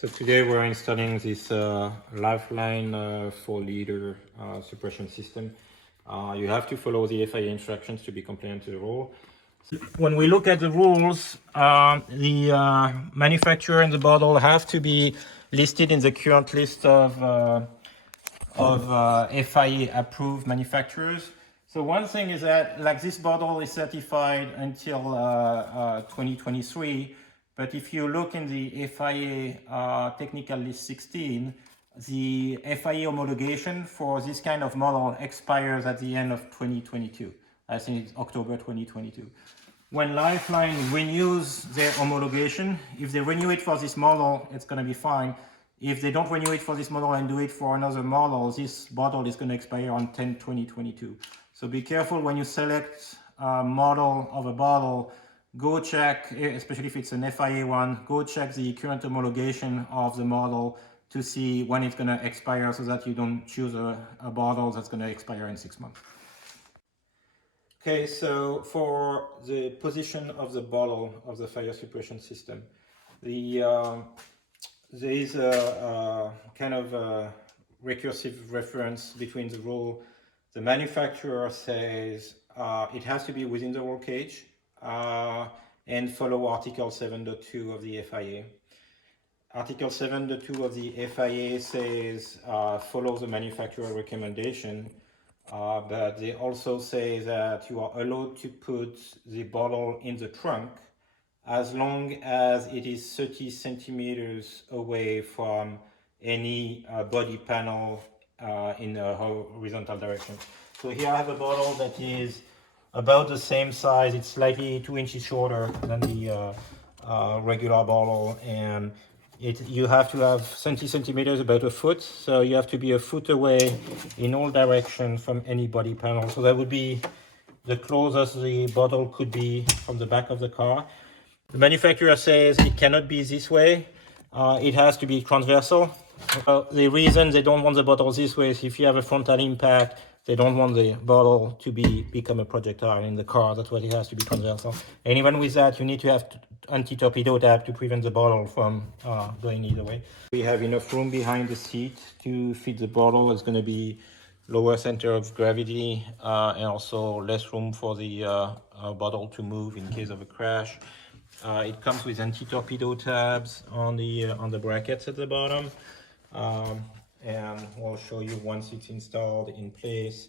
So today we're installing this Lifeline 4-liter suppression system. You have to follow the FIA instructions to be compliant to the rule. When we look at the rules, the manufacturer and the bottle have to be listed in the current list of FIA approved manufacturers. So one thing is that, like, this bottle is certified until 2023, but if you look in the FIA technical list 16, the FIA homologation for this kind of model expires at the end of 2022. I think it's October 2022. When Lifeline renews their homologation, if they renew it for this model, it's going to be fine. If they don't renew it for this model and do it for another model, this bottle is going to expire on 10/2022. So be careful when you select a model of a bottle. Go check, especially if it's an FIA one, go check the current homologation of the model to see when it's going to expire, so that you don't choose a bottle that's going to expire in 6 months. Okay, so for the position of the bottle of the fire suppression system, there is a kind of a recursive reference between the rule. The manufacturer says it has to be within the roll cage and follow Article 7.2 of the FIA. Article 7.2 of the FIA says follow the manufacturer recommendation, but they also say that you are allowed to put the bottle in the trunk as long as it is 30 centimeters away from any body panel in a horizontal direction. So here I have a bottle that is about the same size. It's slightly 2 inches shorter than the regular bottle, and you have to have 70 centimeters, about a foot. So you have to be a foot away in all directions from any body panel. So that would be the closest the bottle could be from the back of the car. The manufacturer says it cannot be this way. It has to be transversal. The reason they don't want the bottle this way is if you have a frontal impact, they don't want the bottle to become a projectile in the car. That's why it has to be transversal. And even with that, you need to have anti-torpedo tab to prevent the bottle from going either way. We have enough room behind the seat to fit the bottle. It's going to be lower center of gravity and also less room for the bottle to move in case of a crash. It comes with anti-torpedo tabs on the brackets at the bottom, and we'll show you once it's installed in place.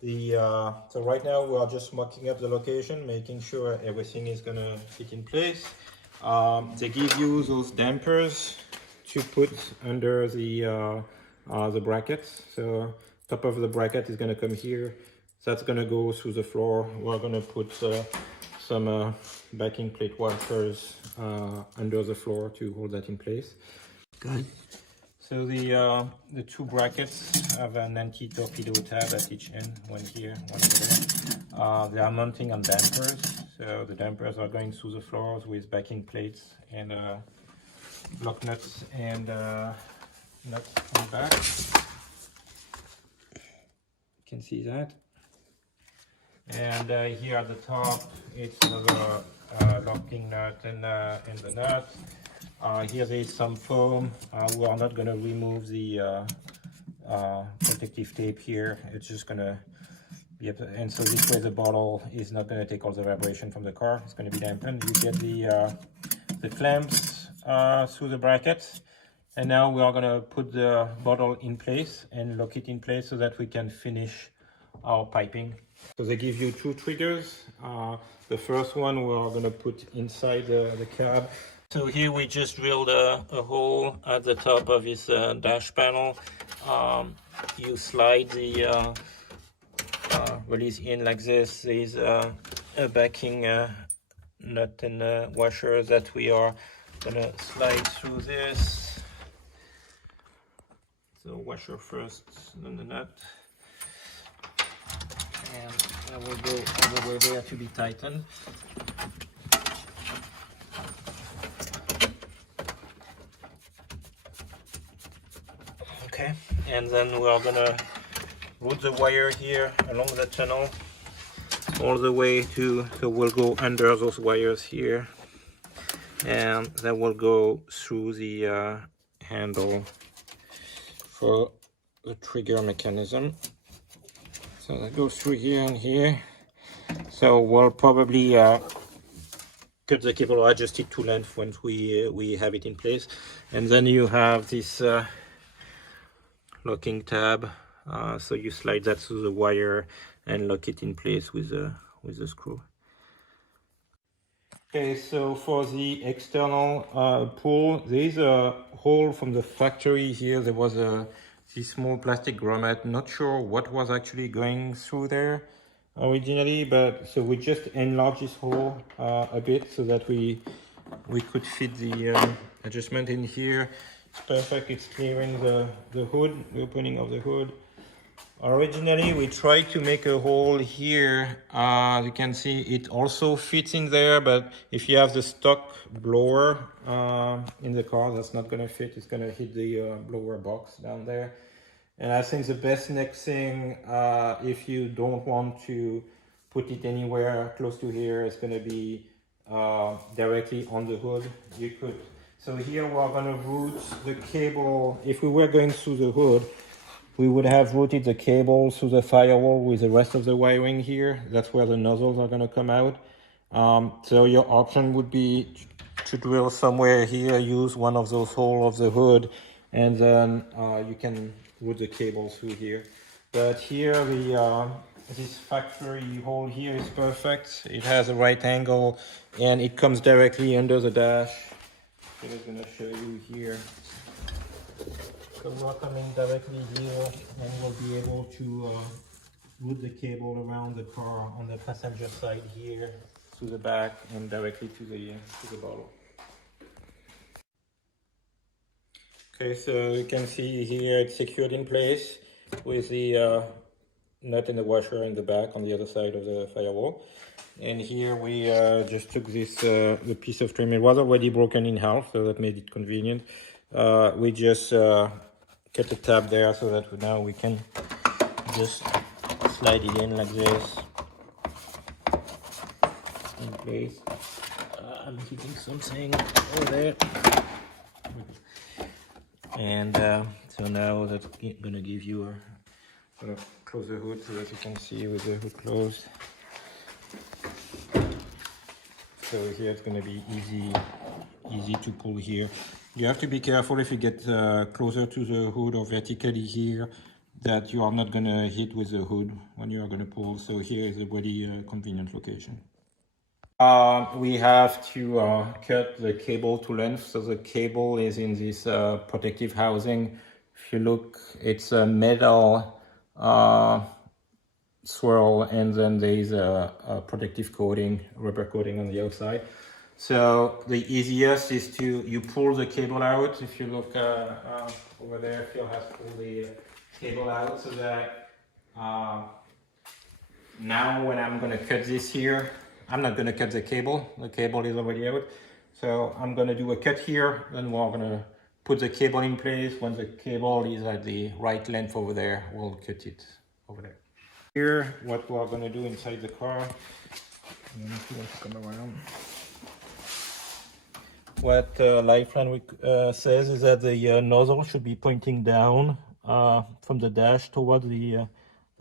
So right now we are just mocking up the location, making sure everything is gonna fit in place. They give you those dampers to put under the brackets. So top of the bracket is gonna come here. That's gonna go through the floor. We're gonna put some backing plate washers under the floor to hold that in place. Good. So the two brackets have an anti-torpedo tab at each end, one here, one there. They are mounting on dampers, so the dampers are going through the floors with backing plates and lock nuts and nuts on the back. You can see that. And here at the top, it's another locking nut and the nut. Here there is some foam. We are not going to remove the protective tape here. It's just going to be up, and so this way the bottle is not going to take all the vibration from the car. It's going to be dampened. You get the clamps through the brackets, and now we are going to put the bottle in place and lock it in place so that we can finish our piping. So they give you two triggers. The first one we are going to put inside the cab. So here we just drilled a hole at the top of his dash panel. You slide the release in like this. There's a backing nut and washer that we are going to slide through this. So washer first, then the nut. And that will go all the way there to be tightened. Okay, and then we are gonna route the wire here along the tunnel all the way to, so we'll go under those wires here, and that will go through the handle for the trigger mechanism. So that goes through here and here. So we'll probably cut the cable or adjust it to length once we have it in place. And then you have this locking tab. So you slide that through the wire and lock it in place with a screw. Okay, so for the external pull, there is a hole from the factory here. There was this small plastic grommet. Not sure what was actually going through there originally, but so we just enlarged this hole a bit so that we could fit the adjustment in here. It's perfect. It's clearing the hood, the opening of the hood. Originally, we tried to make a hole here. You can see it also fits in there, but if you have the stock blower in the car, that's not going to fit. It's going to hit the blower box down there. And I think the best next thing, if you don't want to put it anywhere close to here, is going to be directly on the hood. You could. So here we're going to route the cable. If we were going through the hood, we would have routed the cable through the firewall with the rest of the wiring here. That's where the nozzles are going to come out. So your option would be to drill somewhere here, use one of those holes of the hood, and then you can route the cable through here. But here, this factory hole here is perfect. It has a right angle, and it comes directly under the dash. I'm just going to show you here. So we're coming directly here, and we'll be able to route the cable around the car on the passenger side here to the back and directly to the bottle. Okay, so you can see here it's secured in place with the nut and the washer in the back on the other side of the firewall. And here we just took this the piece of trim. It was already broken in half, so that made it convenient. We just cut a tab there so that now we can just slide it in like this in place. I'm hitting something over there. And so now that's gonna give you a close the hood so that you can see with the hood closed. So here it's gonna be easy to pull here. You have to be careful if you get closer to the hood or vertically here that you are not going to hit with the hood when you are going to pull. So here is a really convenient location. We have to cut the cable to length. So the cable is in this protective housing. If you look, it's a metal swirl, and then there is a protective coating, rubber coating on the outside. So the easiest is you pull the cable out. If you look over there, Phil has pulled the cable out so that now when I'm going to cut this here, I'm not going to cut the cable. The cable is already out. So I'm going to do a cut here, then we're going to put the cable in place. When the cable is at the right length over there, we'll cut it over there. Here, what we're going to do inside the car, if you want to come around. What Lifeline says is that the nozzle should be pointing down from the dash toward the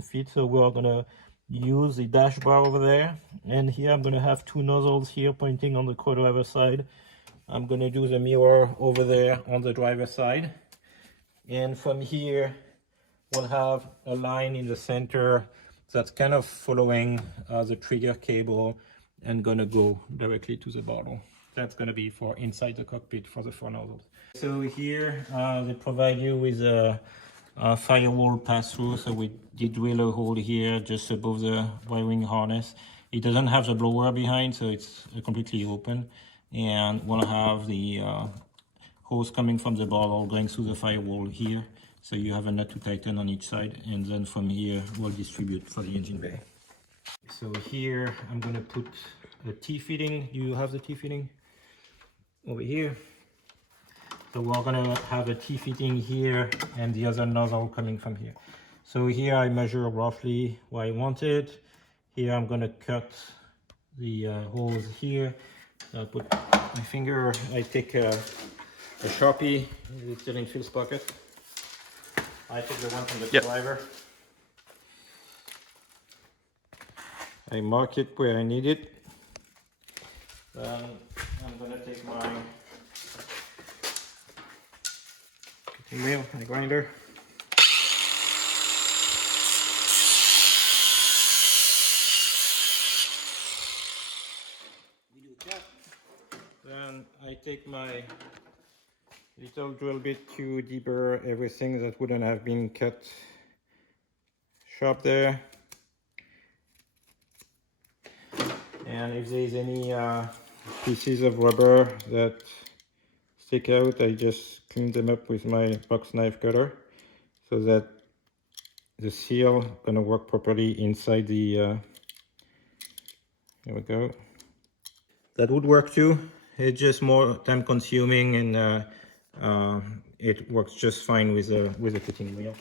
feet. So we're going to use the dash bar over there. And here I'm going to have two nozzles here pointing on the co-driver side. I'm going to do the mirror over there on the driver side. And from here, we'll have a line in the center that's kind of following the trigger cable and going to go directly to the bottle. That's going to be for inside the cockpit for the four nozzles. So here they provide you with a firewall pass-through. So we did drill a hole here just above the wiring harness. It doesn't have the blower behind, so it's completely open. And we'll have the hose coming from the bottle going through the firewall here. So you have a nut to tighten on each side. And then from here, we'll distribute for the engine bay. So here I'm going to put a T-fitting. You have the T-fitting over here. So we're going to have a T-fitting here and the other nozzle coming from here. So here I measure roughly where I want it. Here I'm going to cut the hose here. So I put my finger, I take a A Sharpie, is it still in Phil's pocket? I took the one from the driver. I mark it where I need it. Then I'm gonna take my cutting wheel and grinder. Then I take my little drill bit to deburr everything that wouldn't have been cut sharp there. And if there is any pieces of rubber that stick out, I just clean them up with my box knife cutter so that the seal gonna work properly inside the here we go. That would work too. It's just more time consuming, and it works just fine with a cutting wheel.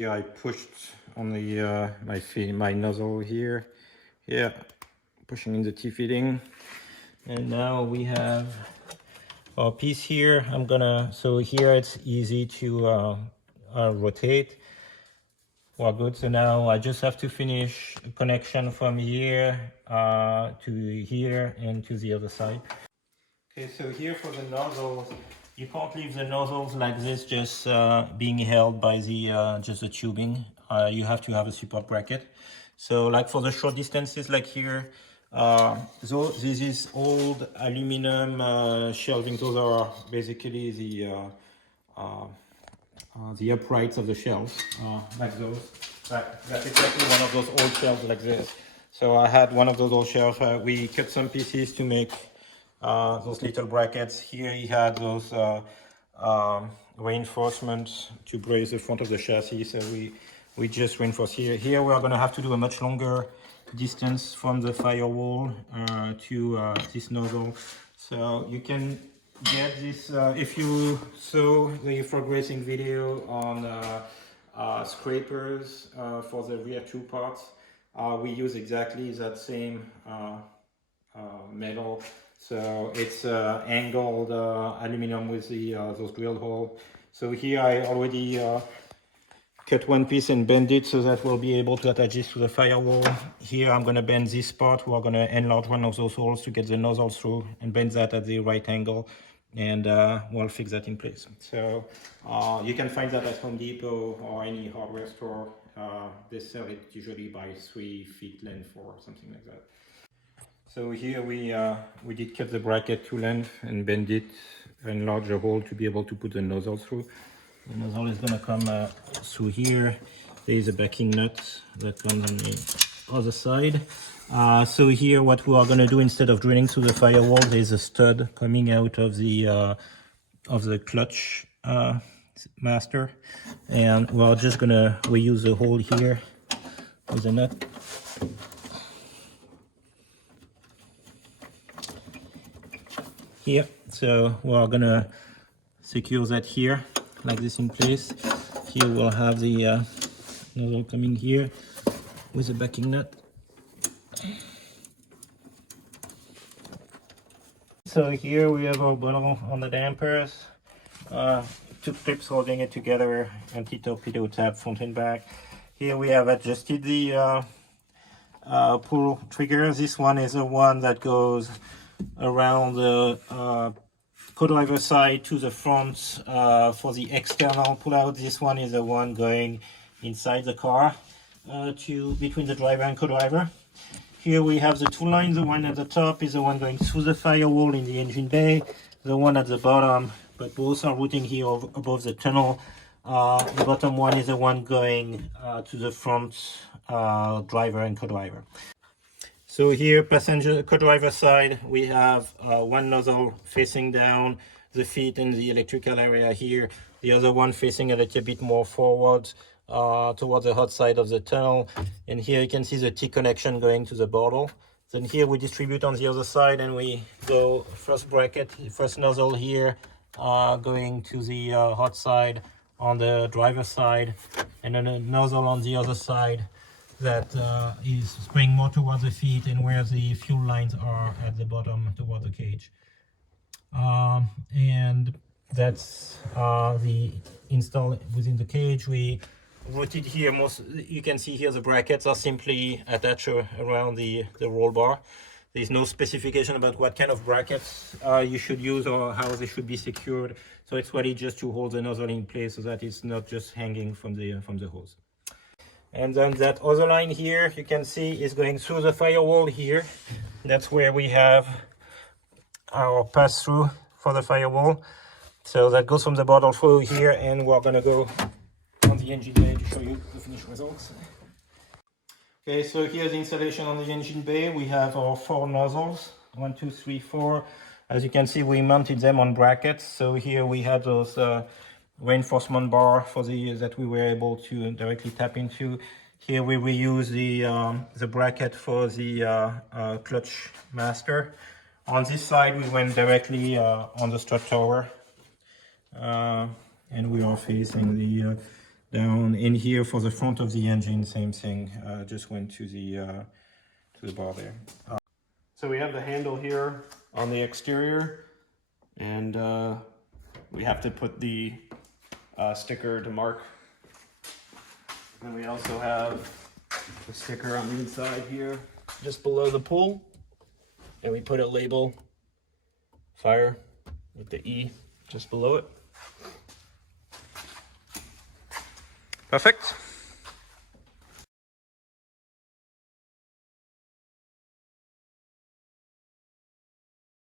Yeah, I pushed on the my nozzle here. Yeah, pushing in the T-fitting, and now we have our piece here. So here it's easy to rotate. Well, good. So now I just have to finish a connection from here to here and to the other side. Okay, so here for the nozzles, you can't leave the nozzles like this just being held by the just the tubing. You have to have a support bracket. So like for the short distances like here, this is old aluminum shelving. Those are basically the uprights of the shelves, like those. That's exactly one of those old shelves like this. So I had one of those old shelves. We cut some pieces to make those little brackets. Here he had those reinforcements to brace the front of the chassis. So we just reinforce here. Here we are going to have to do a much longer distance from the firewall to this nozzle. So you can get this if you saw the progressing video on scrapers for the rear two parts. We use exactly that same metal. So it's angled aluminum with the those drill hole. So here I already cut one piece and bend it so that we'll be able to attach this to the firewall. Here I'm going to bend this part. We're going to enlarge one of those holes to get the nozzle through and bend that at the right angle, and we'll fix that in place. So you can find that at Home Depot or any hardware store. They sell it usually by 3 feet length or something like that. So here we did cut the bracket to length and bend it, enlarge the hole to be able to put the nozzle through. The nozzle is going to come through here. There is a backing nut that comes on the other side. So here what we are going to do, instead of drilling through the firewall, there is a stud coming out of the clutch master, and we're just going to reuse the hole here with a nut. Here, so we're going to secure that here like this in place. Here we'll have the nozzle coming here with a backing nut. So here we have our bottle on the dampers, 2 clips holding it together, anti-torpedo tab front and back. Here we have adjusted the pull trigger. This one is the one that goes around the co-driver side to the front for the external pull-out. This one is the one going inside the car between the driver and co-driver. Here we have the 2 lines. The one at the top is the one going through the firewall in the engine bay. The one at the bottom, but both are routing here above the tunnel. The bottom one is the one going to the front driver and co-driver. So here, passenger co-driver side, we have one nozzle facing down the feet in the electrical area here. The other one facing a little bit more forward towards the hot side of the tunnel. And here you can see the T connection going to the bottle. Then here we distribute on the other side, and we go first nozzle here going to the hot side on the driver side, and then a nozzle on the other side that is spraying more towards the feet and where the fuel lines are at the bottom toward the cage. And that's the install within the cage. We routed here. You can see here the brackets are simply attached around the roll bar. There's no specification about what kind of brackets you should use or how they should be secured. So it's really just to hold the nozzle in place so that it's not just hanging from the hose. And then that other line here, you can see, is going through the firewall here. That's where we have our pass-through for the firewall. So that goes from the bottle through here, and we're gonna go on the engine bay to show you the finished results. Okay, so here's the installation on the engine bay. We have our 4 nozzles, 1, 2, 3, 4. As you can see, we mounted them on brackets. So here we have those reinforcement bar for that we were able to directly tap into. Here we reuse the bracket for the clutch master. On this side, we went directly on the strut tower, and we are facing the down in here for the front of the engine. Same thing, just went to the bar there. So we have the handle here on the exterior, and we have to put the sticker to mark. Then we also have the sticker on the inside here, just below the pull, and we put a label, fire, with the E just below it. Perfect.